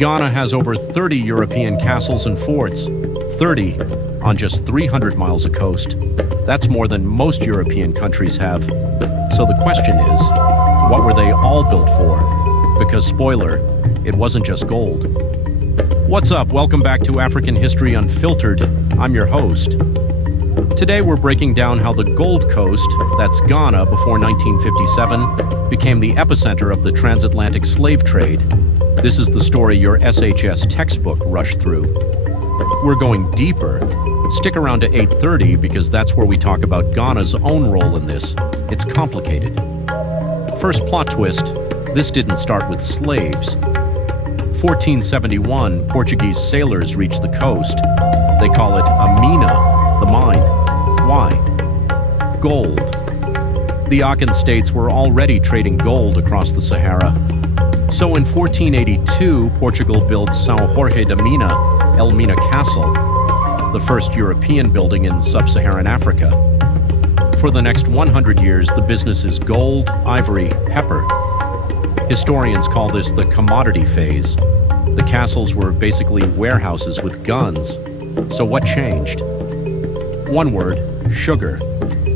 Ghana has over 30 European castles and forts, 30 on just 300 miles of coast. That's more than most European countries have. So the question is, what were they all built for? Because spoiler, it wasn't just gold. What's up? Welcome back to African History Unfiltered. I'm your host. Today we're breaking down how the Gold Coast, that's Ghana before 1957, became the epicenter of the transatlantic slave trade. This is the story your SHS textbook rushed through. We're going deeper. Stick around to 8:30 because that's where we talk about Ghana's own role in this. It's complicated. First plot twist, this didn't start with slaves. 1471, Portuguese sailors reached the coast. They call it Elmina, the mine. Why? Gold. The Akan states were already trading gold across the Sahara. So in 1482, Portugal built São Jorge da Mina, Elmina Castle, the first European building in sub-Saharan Africa. For the next 100 years, the business is gold, ivory, pepper. Historians call this the commodity phase. The castles were basically warehouses with guns. So what changed? One word, sugar.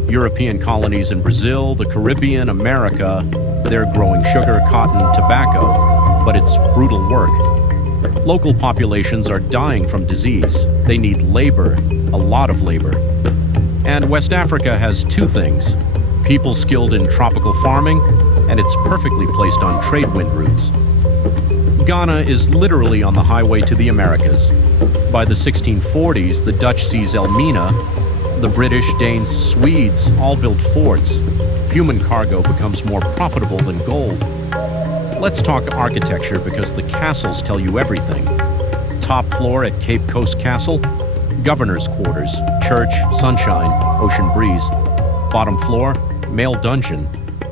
European colonies in Brazil, the Caribbean, America, they're growing sugar, cotton, tobacco, but it's brutal work. Local populations are dying from disease. They need labor, a lot of labor. And West Africa has two things: people skilled in tropical farming, and it's perfectly placed on trade wind routes. Ghana is literally on the highway to the Americas. By the 1640s, the Dutch seize Elmina. The British, Danes, Swedes all built forts. Human cargo becomes more profitable than gold. Let's talk architecture because the castles tell you everything. Top floor at Cape Coast Castle, governor's quarters, church, sunshine, ocean breeze. Bottom floor, male dungeon,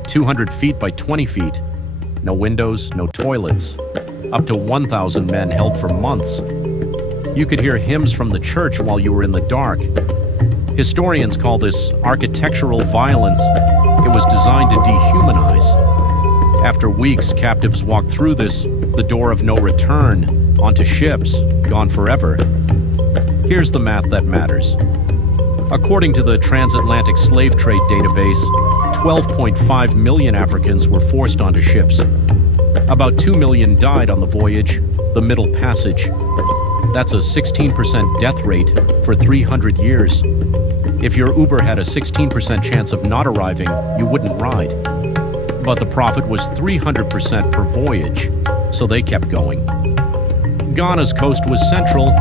200 feet by 20 feet. No windows, no toilets. Up to 1,000 men held for months. You could hear hymns from the church while you were in the dark. Historians call this architectural violence. It was designed to dehumanize. After weeks, captives walked through this, the door of no return, onto ships, gone forever. Here's the math that matters. According to the Transatlantic Slave Trade Database, 12.5 million Africans were forced onto ships. About 2 million died on the voyage, the Middle Passage. That's a 16% death rate for 300 years. If your Uber had a 16% chance of not arriving, you wouldn't ride. But the profit was 300% per voyage, so they kept going. Ghana's coast was central.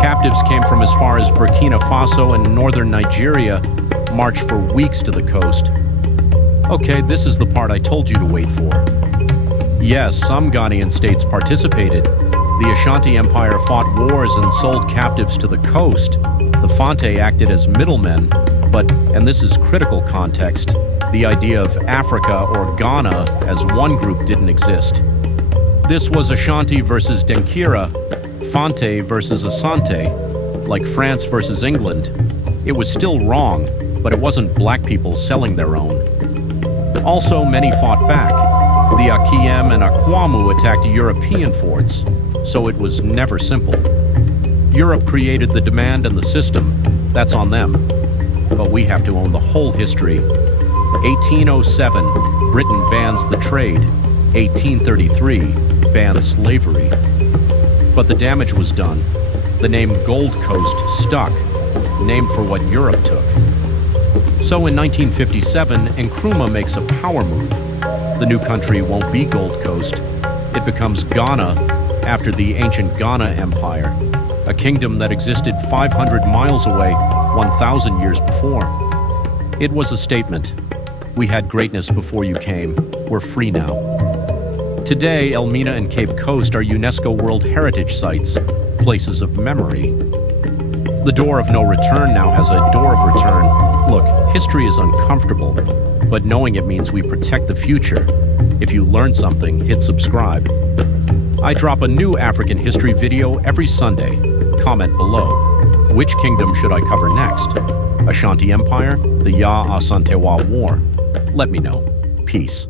Captives came from as far as Burkina Faso and northern Nigeria, marched for weeks to the coast. Okay, this is the part I told you to wait for. Yes, some Ghanaian states participated. The Ashanti Empire fought wars and sold captives to the coast. The Fante acted as middlemen, but, and this is critical context, the idea of Africa or Ghana as one group didn't exist. This was Ashanti versus Nkrumah, Fante versus Asante, like France versus England. It was still wrong, but it wasn't black people selling their own. Also, many fought back. The Akiem and Akwamu attacked European forts, so it was never simple. Europe created the demand and the system. That's on them. But we have to own the whole history. 1807, Britain bans the trade. 1833, bans slavery. But the damage was done. The name Gold Coast stuck, named for what Europe took. So in 1957, Nkrumah makes a power move. The new country won't be Gold Coast. It becomes Ghana after the ancient Ghana Empire, a kingdom that existed 500 miles away 1,000 years before. It was a statement. We had greatness before you came. We're free now. Today, Elmina and Cape Coast are UNESCO World Heritage Sites, places of memory. The door of no return now has a door of return. Look, history is uncomfortable, but knowing it means we protect the future. If you learn something, hit subscribe. I drop a new African history video every Sunday. Comment below. Which kingdom should I cover next? Ashanti Empire? The Ya Asantewa War? Let me know. Peace.